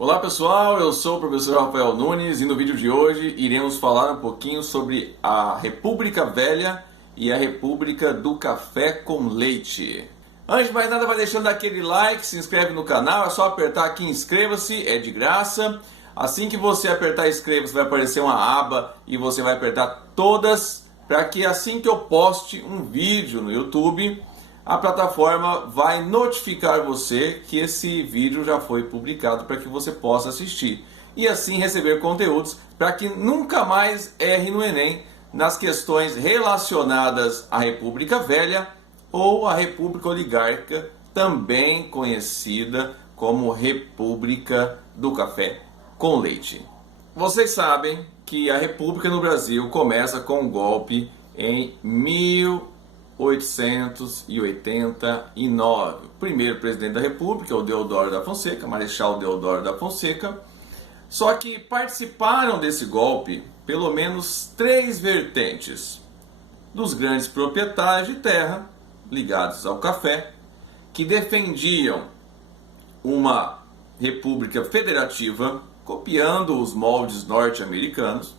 Olá pessoal, eu sou o professor Rafael Nunes e no vídeo de hoje iremos falar um pouquinho sobre a República Velha e a República do Café com Leite. Antes de mais nada, vai deixando aquele like, se inscreve no canal, é só apertar aqui inscreva-se, é de graça. Assim que você apertar inscreva-se vai aparecer uma aba e você vai apertar todas para que assim que eu poste um vídeo no YouTube, a plataforma vai notificar você que esse vídeo já foi publicado para que você possa assistir e assim receber conteúdos para que nunca mais erre no Enem nas questões relacionadas à República Velha ou à República Oligárquica, também conhecida como República do Café com Leite. Vocês sabem que a República no Brasil começa com um golpe em 1889. O primeiro presidente da República, o Deodoro da Fonseca, Marechal Deodoro da Fonseca. Só que participaram desse golpe pelo menos 3 vertentes dos grandes proprietários de terra ligados ao café, que defendiam uma república federativa, copiando os moldes norte-americanos.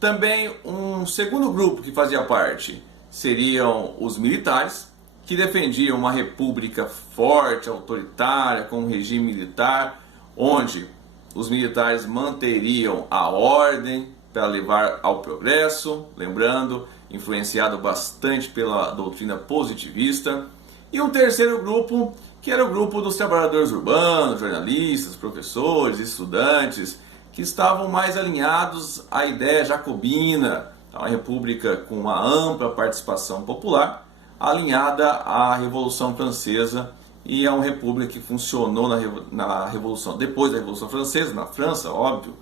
Também um segundo grupo que fazia parte seriam os militares, que defendiam uma república forte, autoritária, com um regime militar, onde os militares manteriam a ordem para levar ao progresso, lembrando, influenciado bastante pela doutrina positivista. E um terceiro grupo, que era o grupo dos trabalhadores urbanos, jornalistas, professores, estudantes, que estavam mais alinhados à ideia jacobina, uma república com uma ampla participação popular, alinhada à Revolução Francesa e a uma república que funcionou na Revolução, depois da Revolução Francesa, na França, óbvio,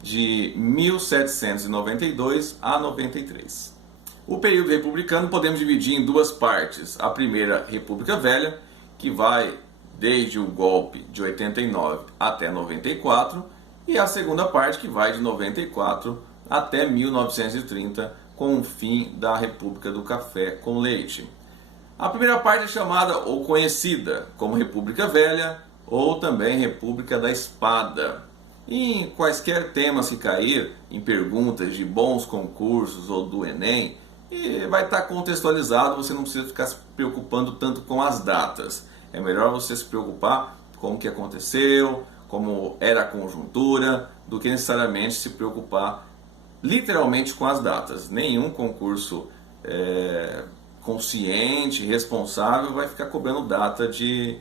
de 1792 a 93. O período republicano podemos dividir em 2 partes. A primeira, República Velha, que vai desde o golpe de 89 até 94, e a segunda parte, que vai de 94 até 1930, com o fim da República do Café com Leite. A primeira parte é chamada ou conhecida como República Velha ou também República da Espada. E em quaisquer temas que cair em perguntas de bons concursos ou do Enem, vai estar contextualizado, você não precisa ficar se preocupando tanto com as datas. É melhor você se preocupar com o que aconteceu, como era a conjuntura, do que necessariamente se preocupar literalmente com as datas. Nenhum concurso consciente, responsável, vai ficar cobrando data de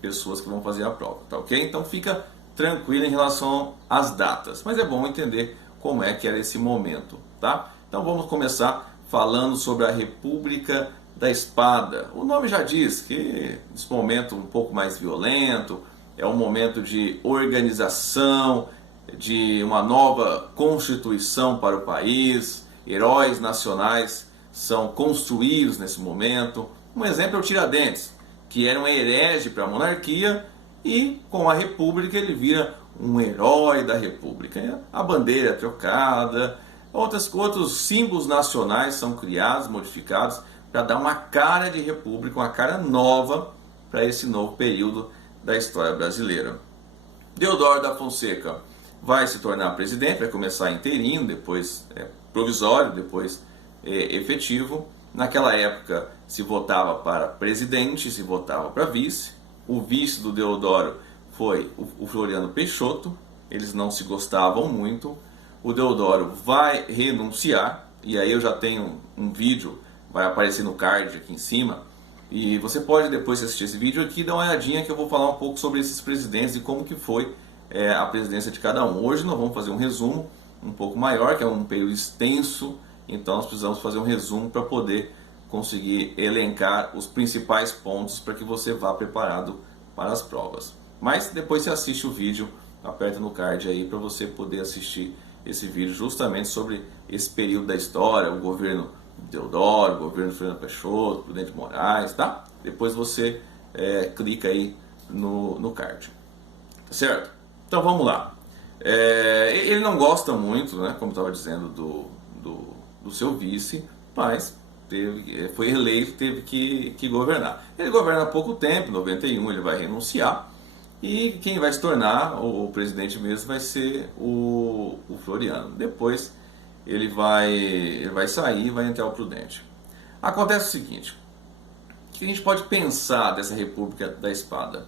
pessoas que vão fazer a prova, tá ok? Então fica tranquilo em relação às datas, mas é bom entender como é que era esse momento, tá? Então vamos começar falando sobre a República da Espada. O nome já diz que esse momento um pouco mais violento, é um momento de organização, de uma nova constituição para o país, heróis nacionais são construídos nesse momento. Um exemplo é o Tiradentes, que era um herege para a monarquia e com a república ele vira um herói da república. A bandeira é trocada, outros símbolos nacionais são criados, modificados para dar uma cara de república, uma cara nova para esse novo período da história brasileira. Deodoro da Fonseca vai se tornar presidente, vai começar interino, depois provisório, depois efetivo. Naquela época se votava para presidente, se votava para vice. O vice do Deodoro foi o Floriano Peixoto, eles não se gostavam muito. O Deodoro vai renunciar, e aí eu já tenho um vídeo, vai aparecer no card aqui em cima, e você pode depois assistir esse vídeo aqui, dar uma olhadinha que eu vou falar um pouco sobre esses presidentes e como que foi a presidência de cada um. Hoje nós vamos fazer um resumo um pouco maior, que é um período extenso, então nós precisamos fazer um resumo para poder conseguir elencar os principais pontos para que você vá preparado para as provas. Mas depois você assiste o vídeo, aperta no card aí para você poder assistir esse vídeo justamente sobre esse período da história, o governo Deodoro, o governo Fernando Peixoto, Prudente Moraes, tá? Depois você clica aí no card, tá certo? Então vamos lá. Ele não gosta muito, né, como estava dizendo, do seu vice, mas foi eleito, teve que governar. Ele governa há pouco tempo, em 91 ele vai renunciar, E quem vai se tornar o presidente mesmo vai ser o Floriano. Depois ele vai sair e vai entrar o Prudente. Acontece o seguinte, o que a gente pode pensar dessa República da Espada?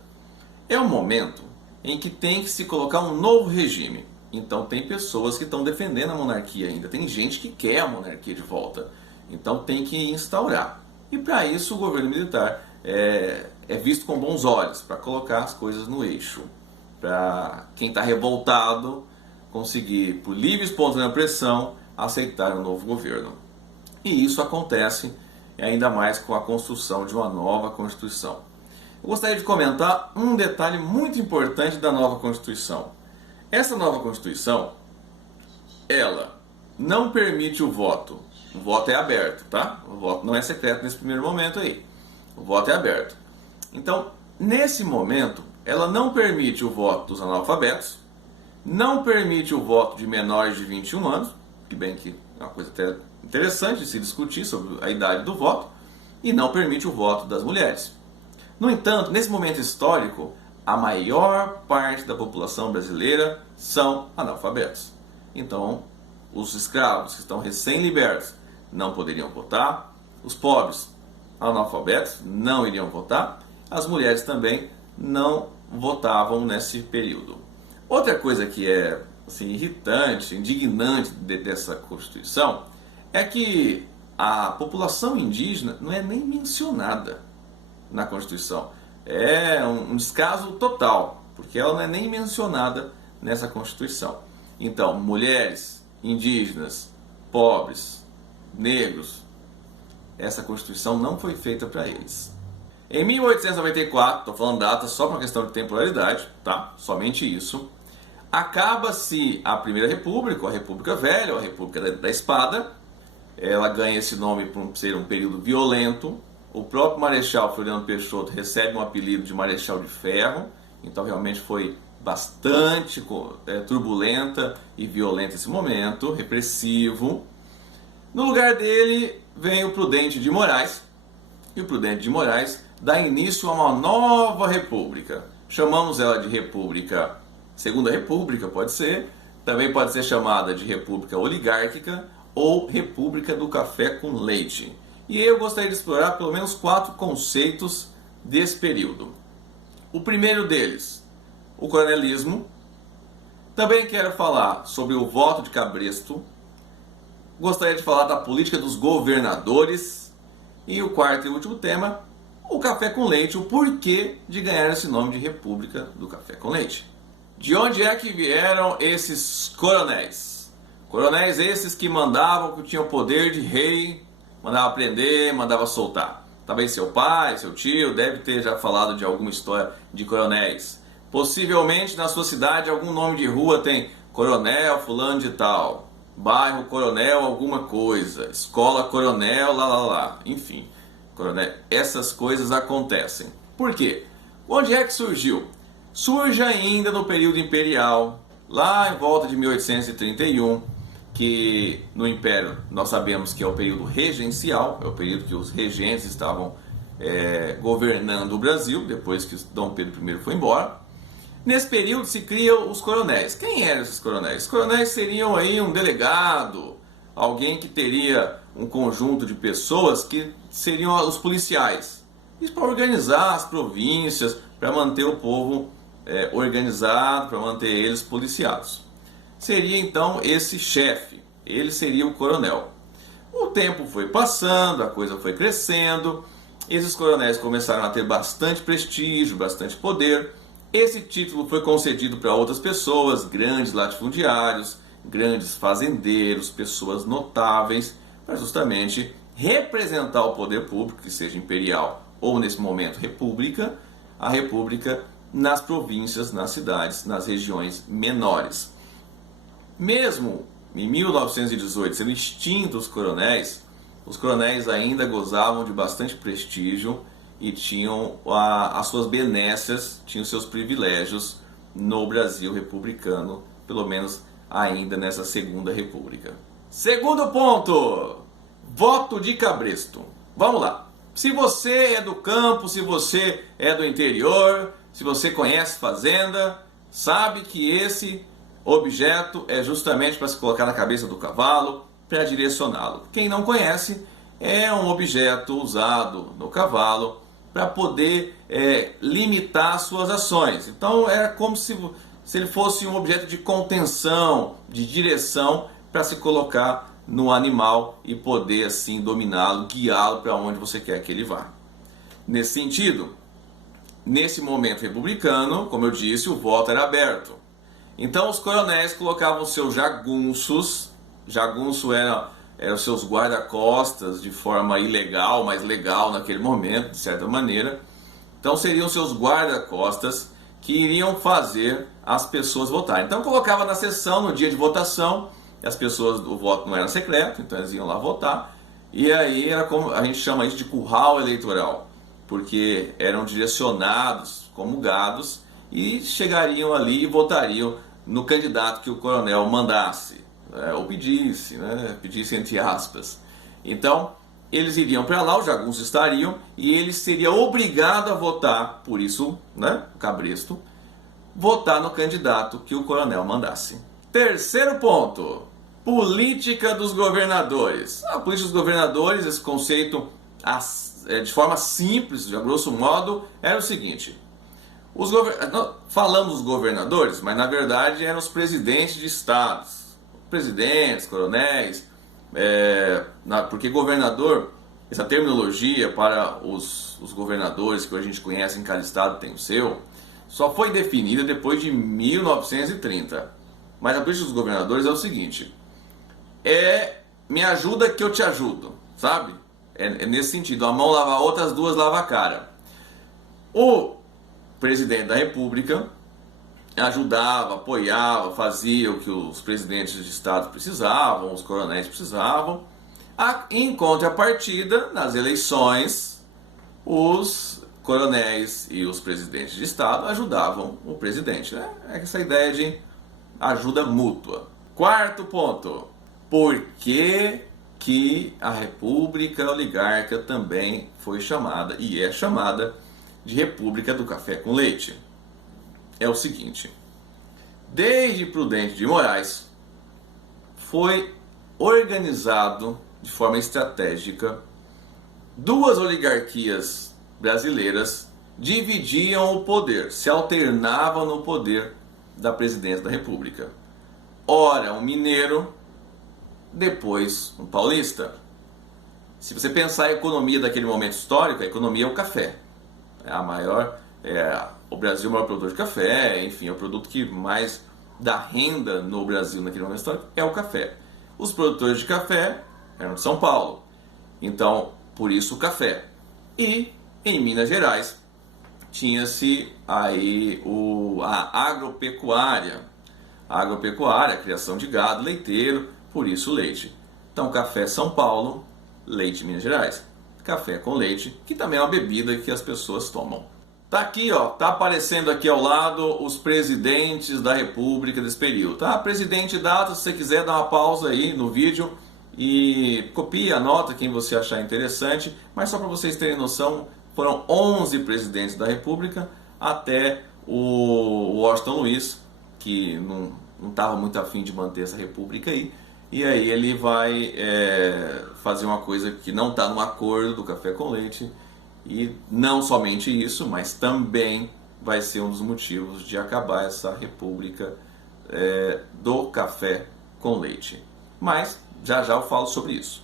É um momento em que tem que se colocar um novo regime. Então tem pessoas que estão defendendo a monarquia ainda, tem gente que quer a monarquia de volta. Então tem que instaurar. E para isso o governo militar é visto com bons olhos, para colocar as coisas no eixo. Para quem está revoltado conseguir, por livre e espontânea pressão, aceitar um novo governo. E isso acontece ainda mais com a construção de uma nova Constituição. Eu gostaria de comentar um detalhe muito importante da nova Constituição. Essa nova Constituição, ela não permite o voto. O voto é aberto, tá? O voto não é secreto nesse primeiro momento aí. O voto é aberto. Então, nesse momento, ela não permite o voto dos analfabetos, não permite o voto de menores de 21 anos, que bem que é uma coisa até interessante de se discutir sobre a idade do voto, e não permite o voto das mulheres. No entanto, nesse momento histórico, a maior parte da população brasileira são analfabetos. Então, os escravos que estão recém-libertos não poderiam votar, os pobres analfabetos não iriam votar, as mulheres também não votavam nesse período. Outra coisa que é assim, irritante, indignante dessa Constituição é que a população indígena não é nem mencionada na Constituição. É um descaso total, porque ela não é nem mencionada nessa Constituição. Então, mulheres, indígenas, pobres, negros, essa Constituição não foi feita para eles. Em 1894, estou falando data só para uma questão de temporalidade, tá? Somente isso. Acaba-se a Primeira República, a República Velha, a República da Espada. Ela ganha esse nome por ser um período violento. O próprio Marechal Floriano Peixoto recebe um apelido de Marechal de Ferro. Então realmente foi bastante turbulenta e violenta esse momento, repressivo. No lugar dele vem o Prudente de Moraes. E o Prudente de Moraes dá início a uma nova república. Chamamos ela de República, Segunda República, pode ser. Também pode ser chamada de República Oligárquica ou República do Café com Leite. E eu gostaria de explorar pelo menos 4 conceitos desse período. O primeiro deles, o coronelismo. Também quero falar sobre o voto de cabresto. Gostaria de falar da política dos governadores. E o quarto e último tema, o café com leite, o porquê de ganhar esse nome de República do Café com Leite. De onde é que vieram esses coronéis? Coronéis esses que mandavam, que tinham poder de rei, mandava prender, mandava soltar. Talvez seu pai, seu tio, deve ter já falado de alguma história de coronéis. Possivelmente na sua cidade algum nome de rua tem Coronel fulano de tal. Bairro Coronel alguma coisa, escola Coronel, lá, enfim, coronel, essas coisas acontecem. Por quê? Onde é que surgiu? Surge ainda no período imperial, lá em volta de 1831, que no Império nós sabemos que é o período regencial, é o período que os regentes estavam governando o Brasil, depois que Dom Pedro I foi embora. Nesse período se criam os coronéis. Quem eram esses coronéis? Os coronéis seriam aí um delegado, alguém que teria um conjunto de pessoas que seriam os policiais. Isso para organizar as províncias, para manter o povo organizado, para manter eles policiados. Seria então esse chefe, ele seria o coronel. O tempo foi passando, a coisa foi crescendo, esses coronéis começaram a ter bastante prestígio, bastante poder. Esse título foi concedido para outras pessoas, grandes latifundiários, grandes fazendeiros, pessoas notáveis, para justamente representar o poder público, que seja imperial ou nesse momento república, a república nas províncias, nas cidades, nas regiões menores. Mesmo em 1918, sendo extintos os coronéis ainda gozavam de bastante prestígio e tinham as suas benécias, tinham seus privilégios no Brasil republicano, pelo menos ainda nessa Segunda República. Segundo ponto, voto de cabresto. Vamos lá. Se você é do campo, se você é do interior, Se você conhece fazenda, sabe que esse objeto é justamente para se colocar na cabeça do cavalo, para direcioná-lo. Quem não conhece, é um objeto usado no cavalo para poder limitar suas ações. Então era como se ele fosse um objeto de contenção, de direção, para se colocar no animal e poder assim dominá-lo, guiá-lo para onde você quer que ele vá. Nesse sentido, nesse momento republicano, como eu disse, o voto era aberto. Então os coronéis colocavam seus jagunços, jagunço eram os seus guarda-costas de forma ilegal, mas legal naquele momento, de certa maneira. Então seriam seus guarda-costas que iriam fazer as pessoas votarem. Então colocava na sessão, no dia de votação, as pessoas, o voto não era secreto, então eles iam lá votar, e aí era como a gente chama isso de curral eleitoral, porque eram direcionados como gados e chegariam ali e votariam no candidato que o coronel mandasse, ou pedisse, pedisse entre aspas. Então eles iriam para lá, os jagunços estariam, e ele seria obrigado a votar, por isso, o cabresto, votar no candidato que o coronel mandasse. Terceiro ponto, política dos governadores. A política dos governadores, esse conceito de forma simples, de grosso modo, era o seguinte: falamos dos governadores, mas na verdade eram os presidentes de estados, presidentes, coronéis, porque governador, essa terminologia para os governadores que a gente conhece em cada estado tem o seu, só foi definida depois de 1930. Mas a política dos governadores é o seguinte: me ajuda que eu te ajudo, sabe? É nesse sentido, a mão lava a outra, as duas lava a cara. O presidente da república ajudava, apoiava, fazia o que os presidentes de estado precisavam, os coronéis precisavam. Em contrapartida, nas eleições, os coronéis e os presidentes de estado ajudavam o presidente, É essa ideia de ajuda mútua. Quarto ponto, por que a República Oligárquica também foi chamada, e é chamada, de República do Café com Leite? É o seguinte: desde Prudente de Moraes foi organizado de forma estratégica, duas oligarquias brasileiras dividiam o poder, se alternavam no poder da presidência da República. Ora um mineiro, depois um paulista. Se você pensar a economia daquele momento histórico, a economia é o café. O Brasil é o maior produtor de café, enfim, é o produto que mais dá renda no Brasil naquele momento histórico, é o café. Os produtores de café eram de São Paulo, então por isso o café. E em Minas Gerais tinha-se aí a agropecuária, a criação de gado leiteiro, por isso leite. Então café São Paulo, leite Minas Gerais. Café com leite, que também é uma bebida que as pessoas tomam. Tá aqui, tá aparecendo aqui ao lado os presidentes da República desse período, tá? Presidente data, se você quiser dar uma pausa aí no vídeo e copia, anota quem você achar interessante, mas só para vocês terem noção, foram 11 presidentes da República até o Washington Luiz, que não estava muito afim de manter essa república aí, e aí ele vai fazer uma coisa que não está no acordo do café com leite, e não somente isso, mas também vai ser um dos motivos de acabar essa república do café com leite. Mas já já eu falo sobre isso.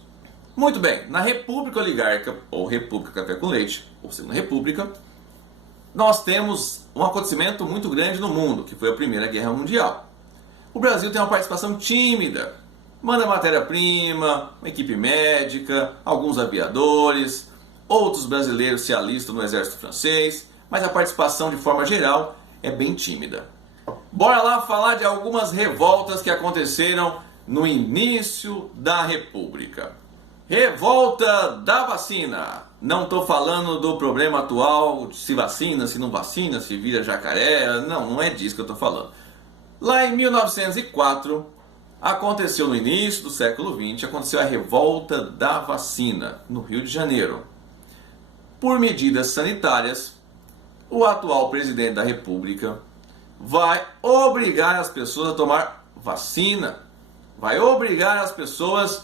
Muito bem, na República Oligárquica, ou República Café com Leite, ou Segunda República, nós temos um acontecimento muito grande no mundo, que foi a Primeira Guerra Mundial. O Brasil tem uma participação tímida, manda matéria-prima, uma equipe médica, alguns aviadores, outros brasileiros se alistam no exército francês, mas a participação de forma geral é bem tímida. Bora lá falar de algumas revoltas que aconteceram no início da República. Revolta da vacina. Não estou falando do problema atual, se vacina, se não vacina, se vira jacaré. Não é disso que eu estou falando. Lá em 1904, aconteceu no início do século XX, aconteceu a Revolta da Vacina, no Rio de Janeiro. Por medidas sanitárias, o atual presidente da República vai obrigar as pessoas a tomar vacina, vai obrigar as pessoas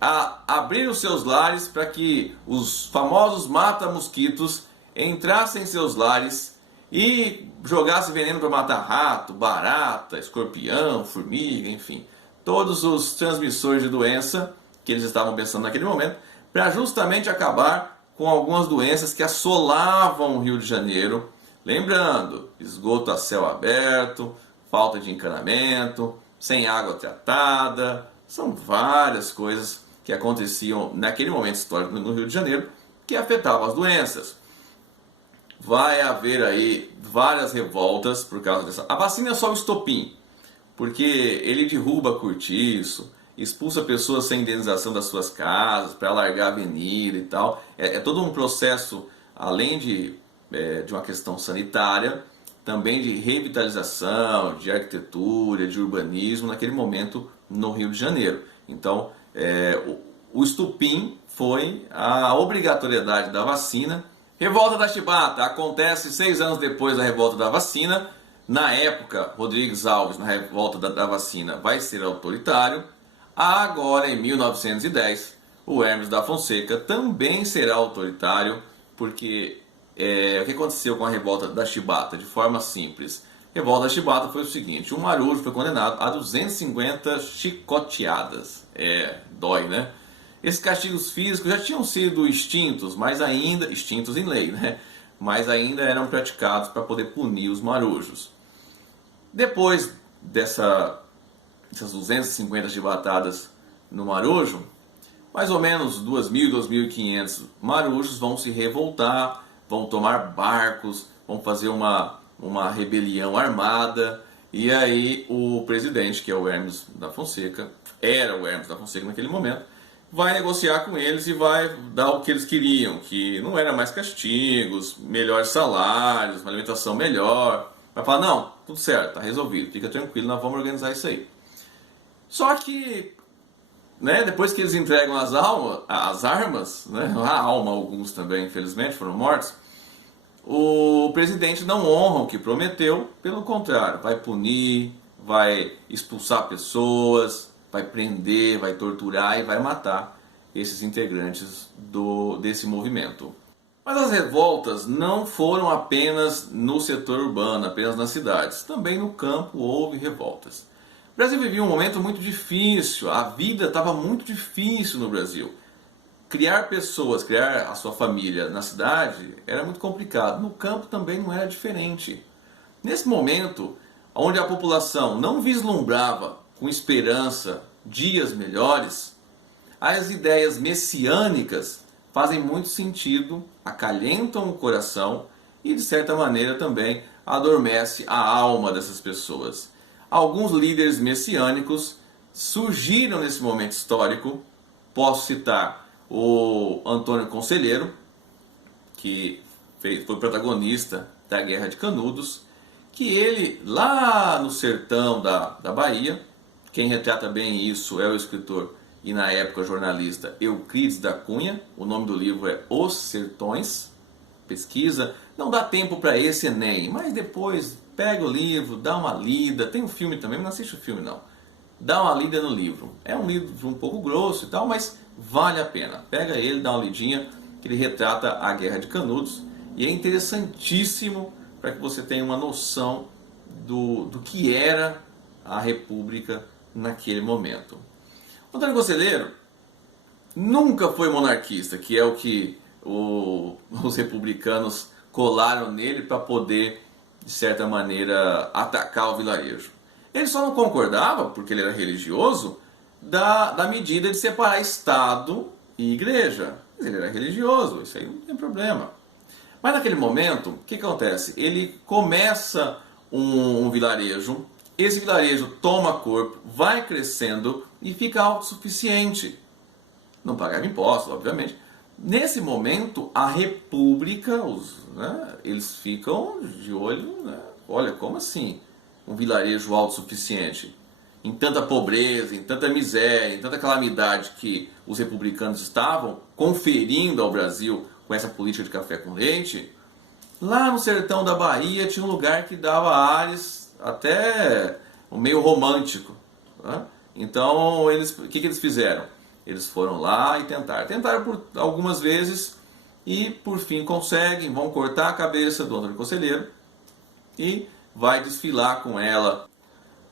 a abrir os seus lares para que os famosos mata-mosquitos entrassem em seus lares e jogassem veneno para matar rato, barata, escorpião, formiga, enfim, todos os transmissores de doença que eles estavam pensando naquele momento, para justamente acabar com algumas doenças que assolavam o Rio de Janeiro. Lembrando, esgoto a céu aberto, falta de encanamento, sem água tratada, são várias coisas que aconteciam naquele momento histórico no Rio de Janeiro que afetavam as doenças. Vai haver aí várias revoltas por causa dessa. A vacina é só o estopim, porque ele derruba cortiço, expulsa pessoas sem indenização das suas casas, para alargar a avenida e tal. É todo um processo, além de uma questão sanitária, também de revitalização, de arquitetura, de urbanismo naquele momento no Rio de Janeiro. Então, o estopim foi a obrigatoriedade da vacina. Revolta da Chibata acontece 6 anos depois da revolta da vacina. Na época, Rodrigues Alves, na revolta da vacina, vai ser autoritário. Agora, em 1910, o Hermes da Fonseca também será autoritário, porque o que aconteceu com a revolta da Chibata? De forma simples. A revolta da Chibata foi o seguinte: um marujo foi condenado a 250 chicoteadas. Dói, né? Esses castigos físicos já tinham sido extintos, mas ainda, extintos em lei, né? Mas ainda eram praticados para poder punir os marujos. Depois dessas 250 chibatadas no marujo, mais ou menos 2.000, 2.500 marujos vão se revoltar, vão tomar barcos, vão fazer uma rebelião armada, e aí o presidente, que é o Hermes da Fonseca, era o Hermes da Fonseca naquele momento, vai negociar com eles e vai dar o que eles queriam, que não era mais castigos, melhores salários, uma alimentação melhor. Vai falar, não, tudo certo, tá resolvido, fica tranquilo, nós vamos organizar isso aí. Só que, depois que eles entregam as armas, a alma, alguns também, infelizmente, foram mortos, o presidente não honra o que prometeu, pelo contrário, vai punir, vai expulsar pessoas, vai prender, vai torturar e vai matar esses integrantes desse movimento. Mas as revoltas não foram apenas no setor urbano, apenas nas cidades. Também no campo houve revoltas. O Brasil vivia um momento muito difícil, a vida estava muito difícil no Brasil. Criar pessoas, criar a sua família na cidade era muito complicado. No campo também não era diferente. Nesse momento, onde a população não vislumbrava com esperança dias melhores, as ideias messiânicas fazem muito sentido, acalentam o coração e, de certa maneira, também adormece a alma dessas pessoas. Alguns líderes messiânicos surgiram nesse momento histórico. Posso citar o Antônio Conselheiro, que foi protagonista da Guerra de Canudos, que ele, lá no sertão da Bahia, quem retrata bem isso é o escritor e, na época, jornalista Euclides da Cunha. O nome do livro é Os Sertões. Pesquisa. Não dá tempo para esse Enem, mas depois pega o livro, dá uma lida. Tem um filme também, mas não assiste o filme não. Dá uma lida no livro. É um livro um pouco grosso e tal, mas vale a pena. Pega ele, dá uma lidinha, que ele retrata a Guerra de Canudos. E é interessantíssimo para que você tenha uma noção do que era a República naquele momento. O Antônio Conselheiro nunca foi monarquista, que é o que os republicanos colaram nele para poder, de certa maneira, atacar o vilarejo. Ele só não concordava, porque ele era religioso, da medida de separar Estado e Igreja. Mas ele era religioso, isso aí não tem problema. Mas naquele momento, o que acontece? Ele começa um vilarejo, esse vilarejo toma corpo, vai crescendo e fica autossuficiente. Não pagava impostos, obviamente. Nesse momento, a República, eles ficam de olho, olha, como assim um vilarejo autossuficiente? Em tanta pobreza, em tanta miséria, em tanta calamidade que os republicanos estavam conferindo ao Brasil com essa política de café com leite, Lá no sertão da Bahia tinha um lugar que dava ares até meio romântico, né? Então, o que eles fizeram? Eles foram lá e tentaram por algumas vezes e por fim conseguem, vão cortar a cabeça do Antônio Conselheiro e vai desfilar com ela.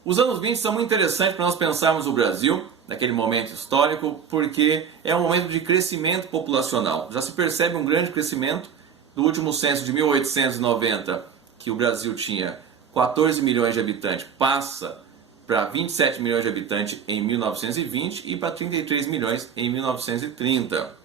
Os anos 20 são muito interessantes para nós pensarmos o Brasil naquele momento histórico, porque é um momento de crescimento populacional. Já se percebe um grande crescimento do último censo de 1890, que o Brasil tinha 14 milhões de habitantes, passa para 27 milhões de habitantes em 1920 e para 33 milhões em 1930.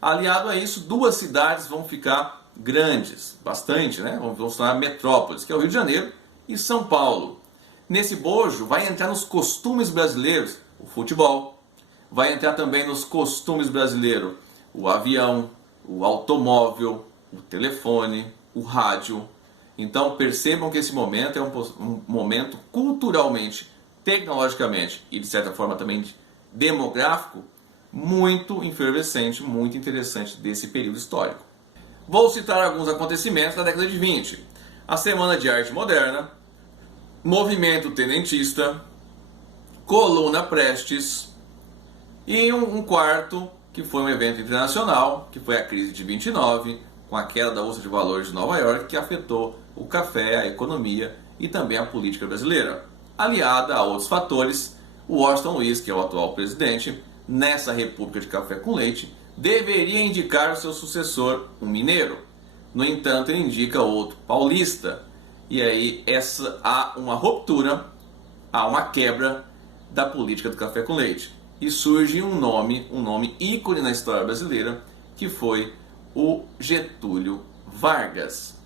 Aliado a isso, duas cidades vão ficar grandes, bastante, né? Vão se tornar metrópoles, que é o Rio de Janeiro e São Paulo. Nesse bojo vai entrar nos costumes brasileiros o futebol, vai entrar também nos costumes brasileiros o avião, o automóvel, o telefone, o rádio. Então percebam que esse momento é um momento culturalmente, tecnologicamente e de certa forma também demográfico muito efervescente, muito interessante desse período histórico. Vou citar alguns acontecimentos da década de 20. A Semana de Arte Moderna, Movimento Tenentista, Coluna Prestes e um quarto que foi um evento internacional, que foi a crise de 29, com a queda da Bolsa de Valores de Nova York, que afetou o café, a economia e também a política brasileira. Aliada a outros fatores, o Washington Luiz, que é o atual presidente, nessa república de café com leite, deveria indicar o seu sucessor, um mineiro. No entanto, ele indica outro, paulista. E aí há uma ruptura, há uma quebra da política do café com leite. E surge um nome ícone na história brasileira, que foi o Getúlio Vargas.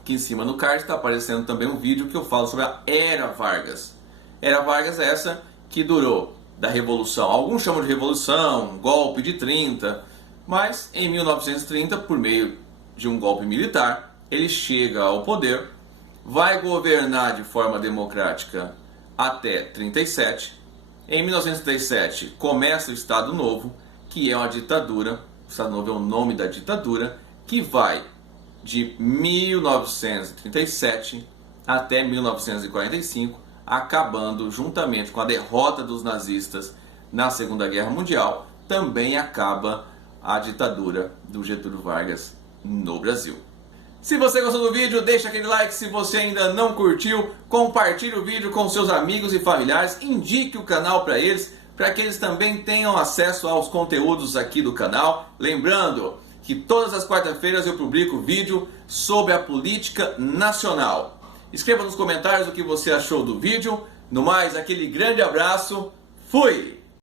Aqui em cima no card está aparecendo também um vídeo que eu falo sobre a Era Vargas. Era Vargas é essa que durou da Revolução. Alguns chamam de Revolução, golpe de 30, mas em 1930, por meio de um golpe militar, ele chega ao poder, vai governar de forma democrática até 37. Em 1937 começa o Estado Novo, que é uma ditadura. O Estado Novo é o nome da ditadura, que vai de 1937 até 1945, acabando juntamente com a derrota dos nazistas na Segunda Guerra Mundial, também acaba a ditadura do Getúlio Vargas no Brasil. Se você gostou do vídeo, deixa aquele like. Se você ainda não curtiu, compartilhe o vídeo com seus amigos e familiares, indique o canal para eles, para que eles também tenham acesso aos conteúdos aqui do canal. Lembrando que todas as quartas-feiras eu publico vídeo sobre a política nacional. Escreva nos comentários o que você achou do vídeo. No mais, aquele grande abraço. Fui!